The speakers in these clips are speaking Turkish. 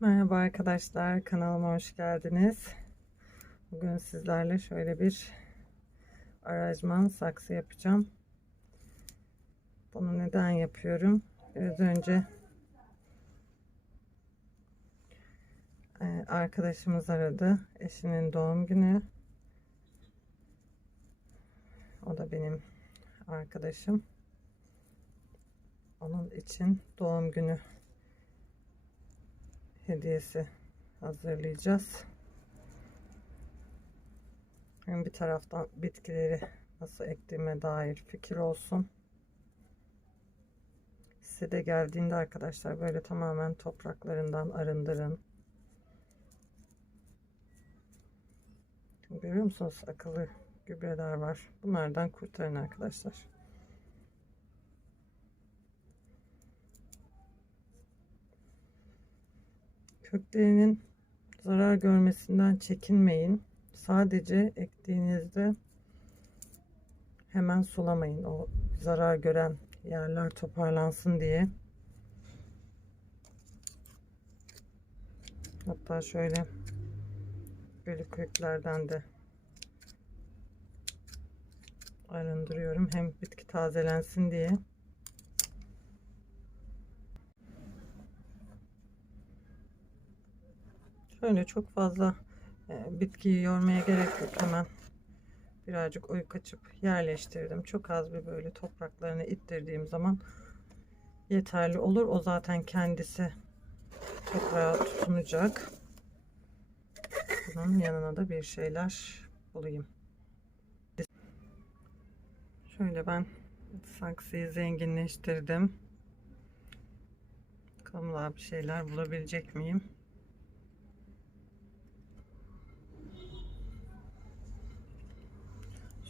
Merhaba arkadaşlar, kanalıma hoş geldiniz. Bugün sizlerle şöyle bir aracman saksı yapacağım. Bunu neden yapıyorum? Biraz önce e, arkadaşımız aradı. Eşinin doğum günü. O da benim arkadaşım. Onun için doğum günü hediyesi hazırlayacağız. Hem bir taraftan bitkileri nasıl ektiğime dair fikir olsun. Size de geldiğinde arkadaşlar böyle tamamen topraklarından arındırın. Görüyor musunuz? Akıllı gübreler var. Bunlardan kurtarın arkadaşlar. Köklerinin zarar görmesinden çekinmeyin. Sadece ektiğinizde hemen sulamayın. O zarar gören yerler toparlansın diye. Hatta şöyle böyle köklerden de arındırıyorum. Hem bitki tazelensin diye. Şöyle çok fazla e, bitkiyi yormaya gerek yok. Hemen birazcık oy kaçıp yerleştirdim. Çok az bir böyle topraklarını ittirdiğim zaman yeterli olur. O zaten kendisi toprağa tutunacak. Bunun yanına da bir şeyler bulayım. Şöyle ben saksıyı zenginleştirdim. Bakalım daha bir şeyler bulabilecek miyim?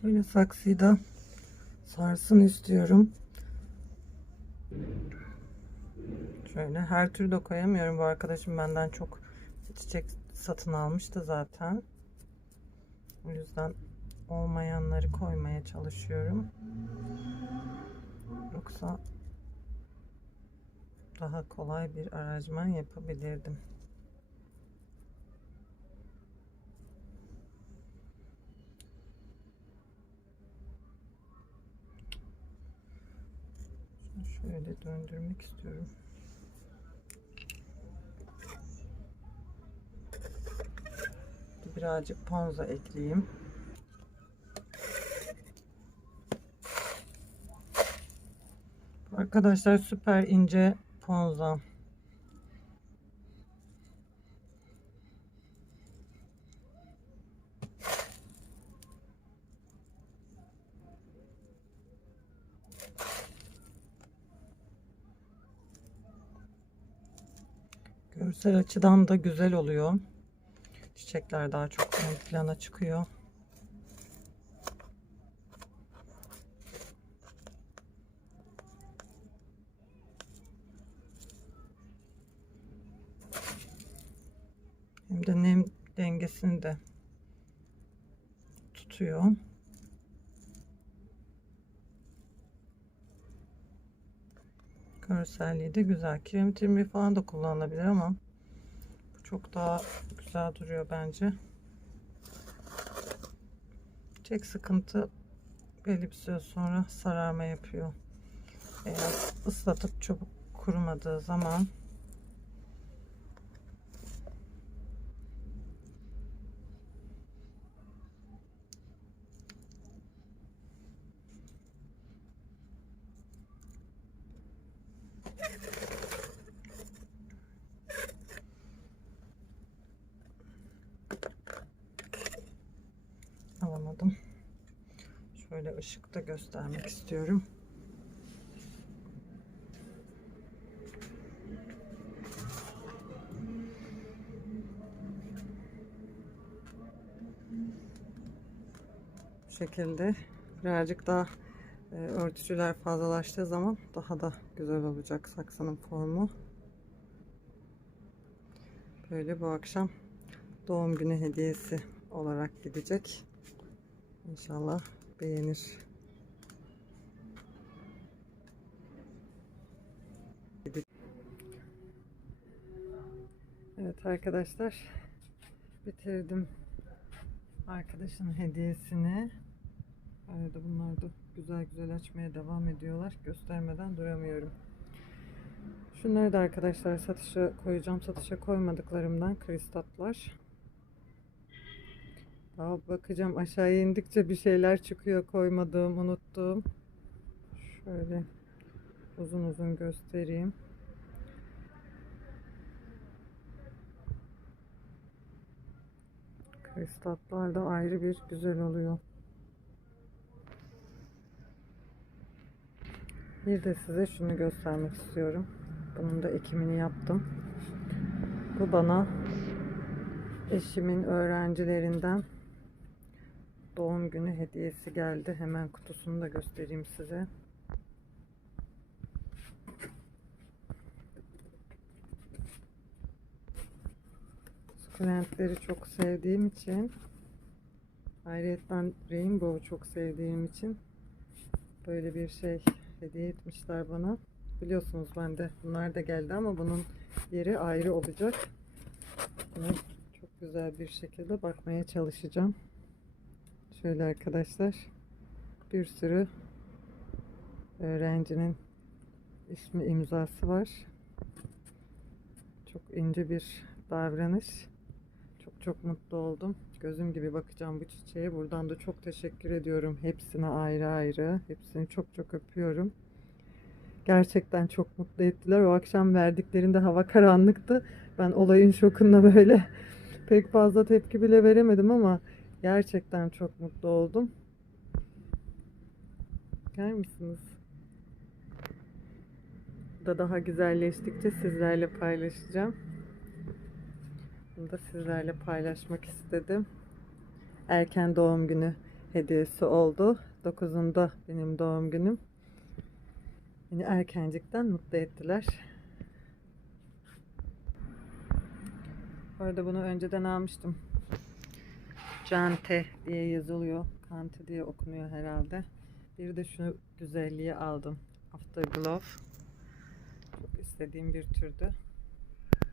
Şöyle saksıyı da sarsın istiyorum. Şöyle her türlü de koyamıyorum. Bu arkadaşım benden çok çiçek satın almıştı zaten. O yüzden olmayanları koymaya çalışıyorum. Yoksa daha kolay bir aranjman yapabilirdim. Şöyle döndürmek istiyorum. Birazcık ponza ekleyeyim. Arkadaşlar süper ince ponza. Görsel açıdan da güzel oluyor. Çiçekler daha çok ön plana çıkıyor. Hem de nem dengesini de tutuyor. Görselliği de güzel. Kiremit irmiği falan da kullanılabilir ama bu çok daha güzel duruyor bence. Tek sıkıntı belli bir süre sonra sararma yapıyor. Eğer ıslatıp çabuk kurumadığı zaman Şöyle ışıkta göstermek istiyorum. Bu şekilde birazcık daha e, örtücüler fazlalaştığı zaman daha da güzel olacak saksının formu. Böyle bu akşam doğum günü hediyesi olarak gidecek. İnşallah beğenir. Evet arkadaşlar bitirdim arkadaşın hediyesini. Arada bunlar da güzel güzel açmaya devam ediyorlar. Göstermeden duramıyorum. Şunları da arkadaşlar satışa koyacağım. Satışa koymadıklarımdan kristatlar. Daha bakacağım aşağıya indikçe bir şeyler çıkıyor koymadığım, unuttuğum. Şöyle uzun uzun göstereyim. Kristatlar da ayrı bir güzel oluyor. Bir de size şunu göstermek istiyorum. Bunun da ekimini yaptım. Bu bana eşimin öğrencilerinden doğum günü hediyesi geldi. Hemen kutusunu da göstereyim size. Sukulentleri çok sevdiğim için ayrıyetten Rainbow çok sevdiğim için böyle bir şey hediye etmişler bana. Biliyorsunuz bende bunlar da geldi ama bunun yeri ayrı olacak. Bunu çok güzel bir şekilde bakmaya çalışacağım. Şöyle arkadaşlar bir sürü öğrencinin ismi imzası var. Çok ince bir davranış. Çok çok mutlu oldum. Gözüm gibi bakacağım bu çiçeğe. Buradan da çok teşekkür ediyorum. Hepsine ayrı ayrı. Hepsini çok çok öpüyorum. Gerçekten çok mutlu ettiler. O akşam verdiklerinde hava karanlıktı. Ben olayın şokunda böyle pek fazla tepki bile veremedim ama gerçekten çok mutlu oldum. Bakar mısınız? Da daha güzelleştikçe sizlerle paylaşacağım. Bunu da sizlerle paylaşmak istedim. Erken doğum günü hediyesi oldu. 9'unda benim doğum günüm. Beni erkencikten mutlu ettiler. Bu arada bunu önceden almıştım. Cante diye yazılıyor. Kante diye okunuyor herhalde. Bir de şunu güzelliği aldım. Afterglow. Çok istediğim bir türdü.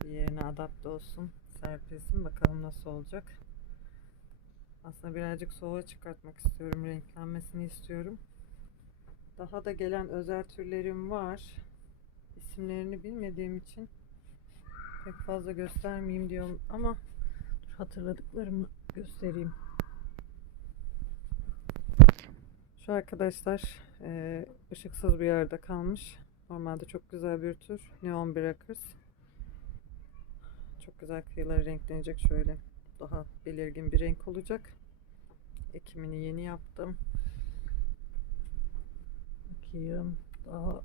Bir yerine adapte olsun. Serpilsin. Bakalım nasıl olacak. Aslında birazcık soğuğa çıkartmak istiyorum. Renklenmesini istiyorum. Daha da gelen özel türlerim var. İsimlerini bilmediğim için pek fazla göstermeyeyim diyorum ama hatırladıklarımı göstereyim. Şu arkadaşlar e, ışıksız bir yerde kalmış. Normalde çok güzel bir tür. Neon Breakers. Çok güzel kıyıları renklenecek şöyle. Daha belirgin bir renk olacak. Ekimini yeni yaptım. Bakayım. Daha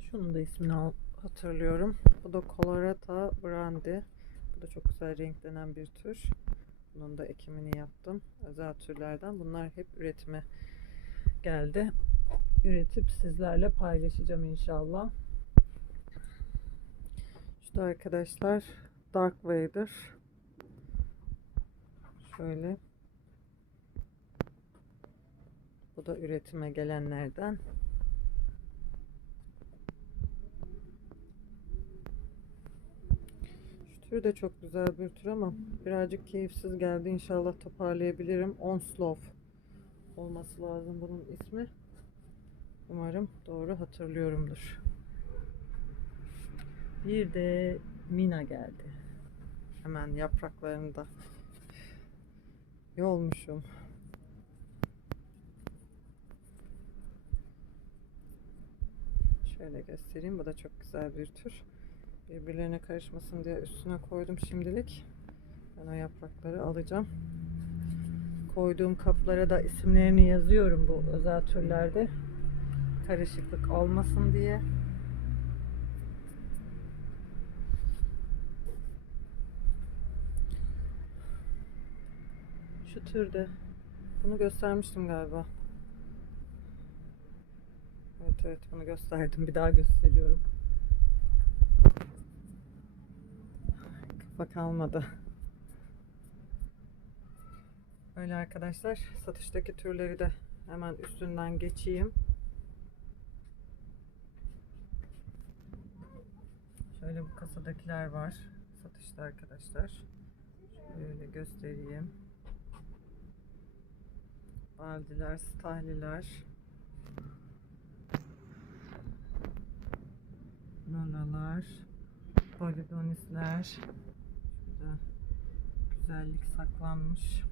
şunun da ismini hatırlıyorum. Bu da Colorata Brandy. Bu da çok güzel renklenen bir tür. Bunun da ekimini yaptım. Özel türlerden. Bunlar hep üretime geldi. Üretip sizlerle paylaşacağım inşallah. İşte arkadaşlar Dark Vader. Şöyle. Bu da üretime gelenlerden. Şu tür de çok güzel bir tür ama birazcık keyifsiz geldi. İnşallah toparlayabilirim. Onslow olması lazım bunun ismi. Umarım doğru hatırlıyorumdur. Bir de Mina geldi. Hemen yapraklarında yolmuşum. Şöyle göstereyim. Bu da çok güzel bir tür. Birbirlerine karışmasın diye üstüne koydum şimdilik. Ben o yaprakları alacağım. Koyduğum kaplara da isimlerini yazıyorum bu özel türlerde. Karışıklık olmasın diye. Şu türde. Bunu göstermiştim galiba. Evet evet bunu gösterdim. Bir daha gösteriyorum. Kafa kalmadı. Öyle arkadaşlar. Satıştaki türleri de hemen üstünden geçeyim. Şöyle bu kasadakiler var. satışta arkadaşlar. Şöyle göstereyim. Baldiler, stahliler. Nanalar. Poligonisler. Şurada güzellik saklanmış.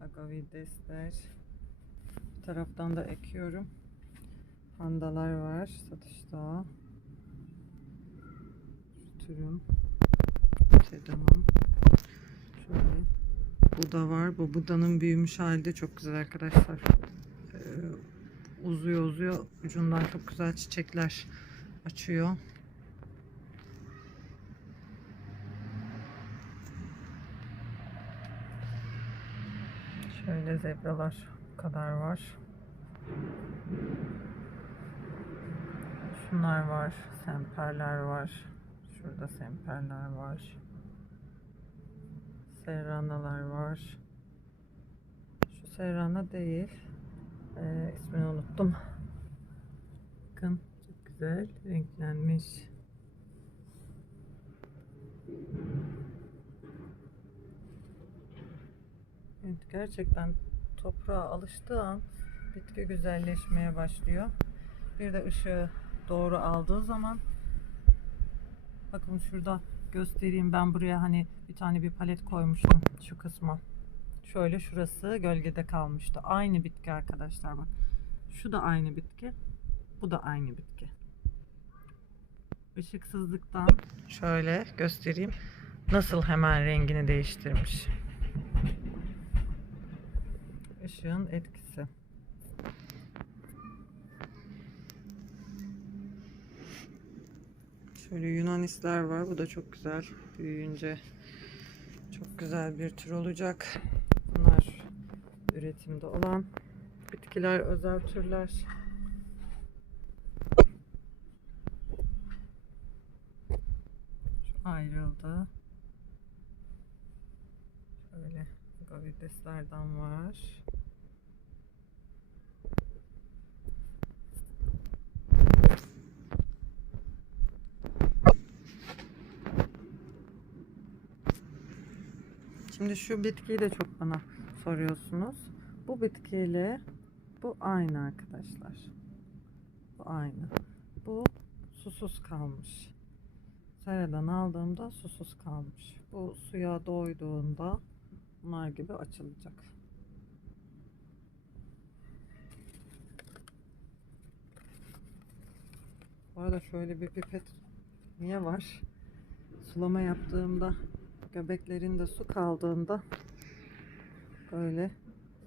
Agavidesler. Bir taraftan da ekiyorum. Pandalar var satışta. Şu türüm. Sedamam. Şöyle. Buda var. Bu Buda'nın büyümüş hali de çok güzel arkadaşlar. Ee, uzuyor uzuyor. Ucundan çok güzel çiçekler açıyor. Şöyle zebralar kadar var. Şunlar var. Semperler var. Şurada semperler var. Serranalar var. Şu serrana değil. Ee, ismini unuttum. Bakın çok güzel renklenmiş. Evet, gerçekten toprağa alıştığı an bitki güzelleşmeye başlıyor. Bir de ışığı doğru aldığı zaman bakın şurada göstereyim ben buraya hani bir tane bir palet koymuştum şu kısma. Şöyle şurası gölgede kalmıştı. Aynı bitki arkadaşlar bak. Şu da aynı bitki. Bu da aynı bitki. Işıksızlıktan şöyle göstereyim. Nasıl hemen rengini değiştirmiş. Işığın etkisi. Şöyle Yunanistler var. Bu da çok güzel. Büyüyünce çok güzel bir tür olacak. Bunlar üretimde olan bitkiler, özel türler. Şu ayrıldı. Şöyle gavideslerden var. Şimdi şu bitkiyi de çok bana soruyorsunuz. Bu bitkiyle bu aynı arkadaşlar. Bu aynı. Bu susuz kalmış. Seradan aldığımda susuz kalmış. Bu suya doyduğunda bunlar gibi açılacak. Bu arada şöyle bir pipet niye var? Sulama yaptığımda göbeklerinde su kaldığında böyle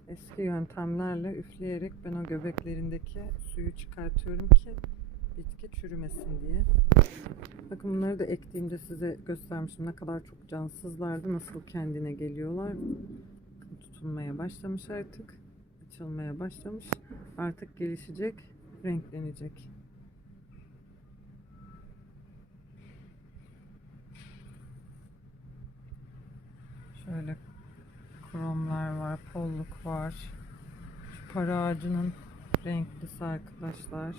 eski yöntemlerle üfleyerek ben o göbeklerindeki suyu çıkartıyorum ki bitki çürümesin diye. Bakın bunları da ektiğimde size göstermiştim. Ne kadar çok cansızlardı. Nasıl kendine geliyorlar. Tutunmaya başlamış artık. Açılmaya başlamış. Artık gelişecek. Renklenecek. Şöyle kromlar var. Polluk var. Şu para ağacının renklisi arkadaşlar.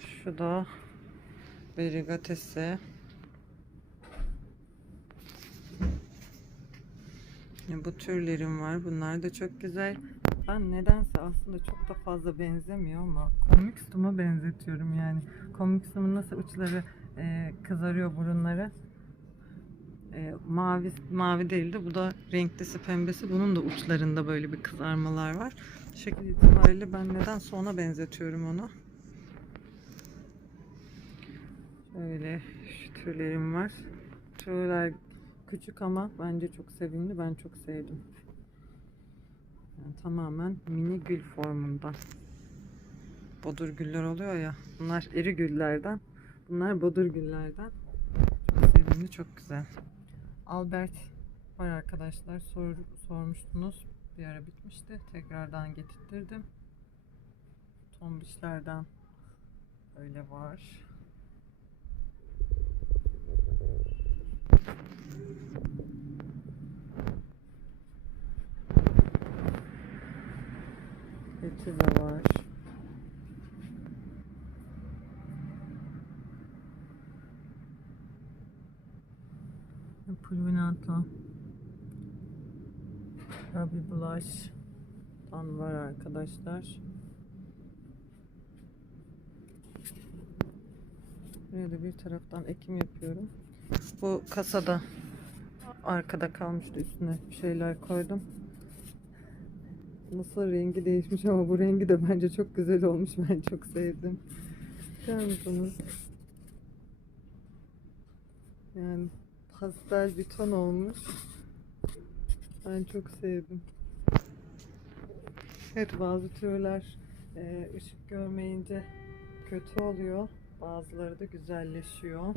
Şu da Verigatesi. Bu türlerim var. Bunlar da çok güzel. Ben nedense aslında çok da fazla benzemiyor ama Comicstum'a benzetiyorum yani. Comicstum'un nasıl uçları e, kızarıyor burunları. E, mavi mavi değil de bu da renklisi pembesi. Bunun da uçlarında böyle bir kızarmalar var. Şekil itibariyle ben neden ona benzetiyorum onu. Şöyle şu türlerim var. Türler küçük ama bence çok sevimli. Ben çok sevdim. Yani tamamen mini gül formunda. Bodur güller oluyor ya. Bunlar iri güllerden. Bunlar bodur güllerden. Çok sevimli, çok güzel. Albert var arkadaşlar. Sor, sormuştunuz. Bir ara bitmişti. Tekrardan getirttirdim. Tombişlerden öyle var. Eti de var. Pulminato. Tabi Blush'tan var arkadaşlar. Buraya da bir taraftan ekim yapıyorum. Bu kasada arkada kalmıştı üstüne bir şeyler koydum. Nasıl rengi değişmiş ama bu rengi de bence çok güzel olmuş. Ben çok sevdim. Bakar mısınız? Yani pastel bir ton olmuş. Ben çok sevdim. Evet bazı türler e, ışık görmeyince kötü oluyor. Bazıları da güzelleşiyor.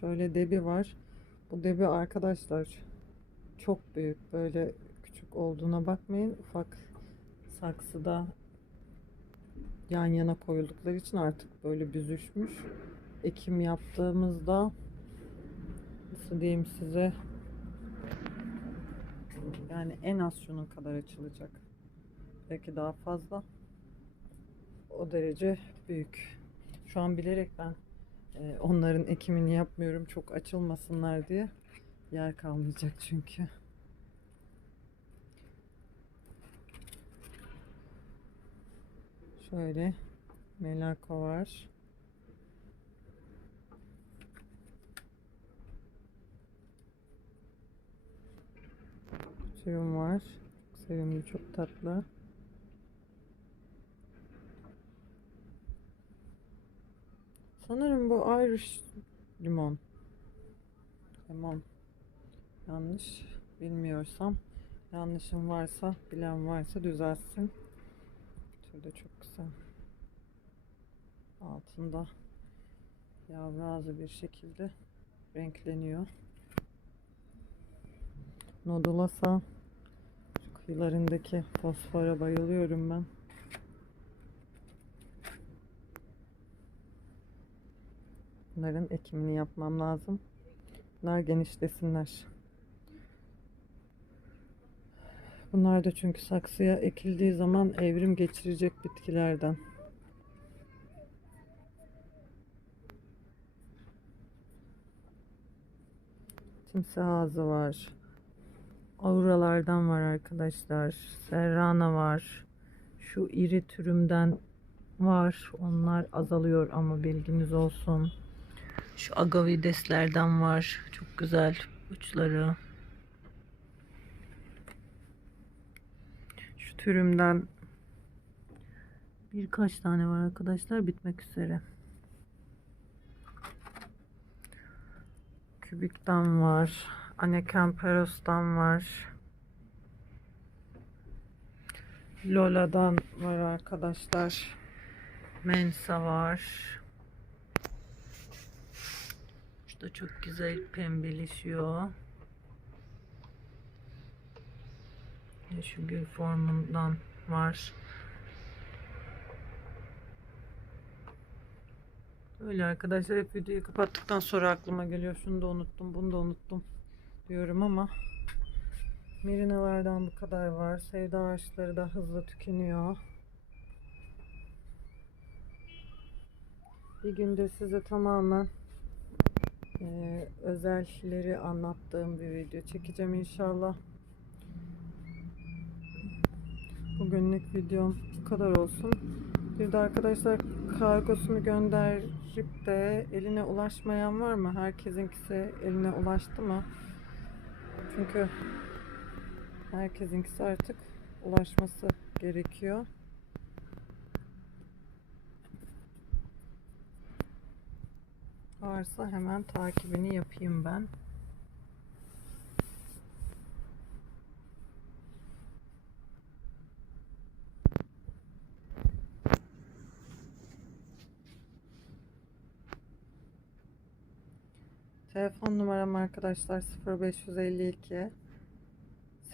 Şöyle debi var. Bu debi arkadaşlar çok büyük. Böyle küçük olduğuna bakmayın. Ufak saksıda yan yana koyuldukları için artık böyle büzüşmüş. Ekim yaptığımızda nasıl diyeyim size yani en az şunun kadar açılacak. Belki daha fazla. O derece büyük. Şu an bilerek ben e, onların ekimini yapmıyorum çok açılmasınlar diye. Yer kalmayacak çünkü. Şöyle Melako var. Serum var. Çok sevimli, çok tatlı. Sanırım bu Irish limon. Limon. Yanlış bilmiyorsam. Yanlışım varsa, bilen varsa düzelsin. Şurada çok güzel. Altında yavru bir şekilde renkleniyor. Nodulasa şu kıyılarındaki fosfora bayılıyorum ben. Bunların ekimini yapmam lazım. Bunlar genişlesinler. Bunlar da çünkü saksıya ekildiği zaman evrim geçirecek bitkilerden. Timsah ağzı var. Auralardan var arkadaşlar. Serrana var. Şu iri türümden var. Onlar azalıyor ama bilginiz olsun. Şu agavideslerden var. Çok güzel uçları. Şu türümden birkaç tane var arkadaşlar. Bitmek üzere. Kübikten var. Anekamperos'tan var. Lola'dan var arkadaşlar. Mensa var. Şu da çok güzel pembeleşiyor. Şu gül formundan var. Öyle arkadaşlar hep videoyu kapattıktan sonra aklıma geliyor. Şunu da unuttum, bunu da unuttum diyorum ama Merinalardan bu kadar var. Sevda ağaçları da hızlı tükeniyor. Bir günde size tamamen e, özelleri anlattığım bir video çekeceğim inşallah. Bugünlük videom bu kadar olsun. Bir de arkadaşlar kargosunu gönderip de eline ulaşmayan var mı? Herkesinkisi eline ulaştı mı? Çünkü herkesinkisi artık ulaşması gerekiyor. Varsa hemen takibini yapayım ben. Telefon numaram arkadaşlar 0552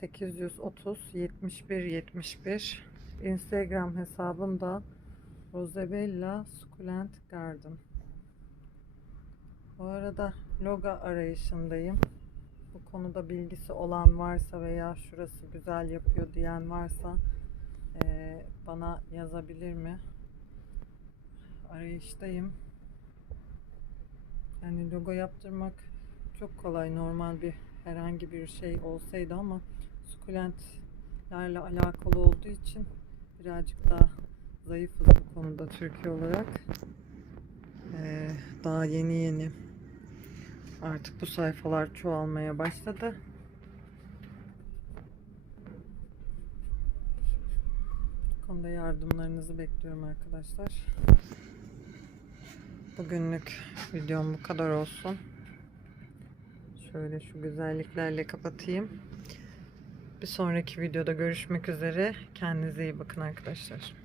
830 71 71 Instagram hesabım da Rosabella Succulent Garden Bu arada logo arayışındayım bu konuda bilgisi olan varsa veya şurası güzel yapıyor diyen varsa e, bana yazabilir mi? Arayıştayım. Yani logo yaptırmak çok kolay normal bir herhangi bir şey olsaydı ama sukulentlerle alakalı olduğu için birazcık daha zayıfız bu konuda Türkiye olarak. Ee, daha yeni yeni artık bu sayfalar çoğalmaya başladı. Bu konuda yardımlarınızı bekliyorum arkadaşlar. Bugünlük videom bu kadar olsun. Şöyle şu güzelliklerle kapatayım. Bir sonraki videoda görüşmek üzere. Kendinize iyi bakın arkadaşlar.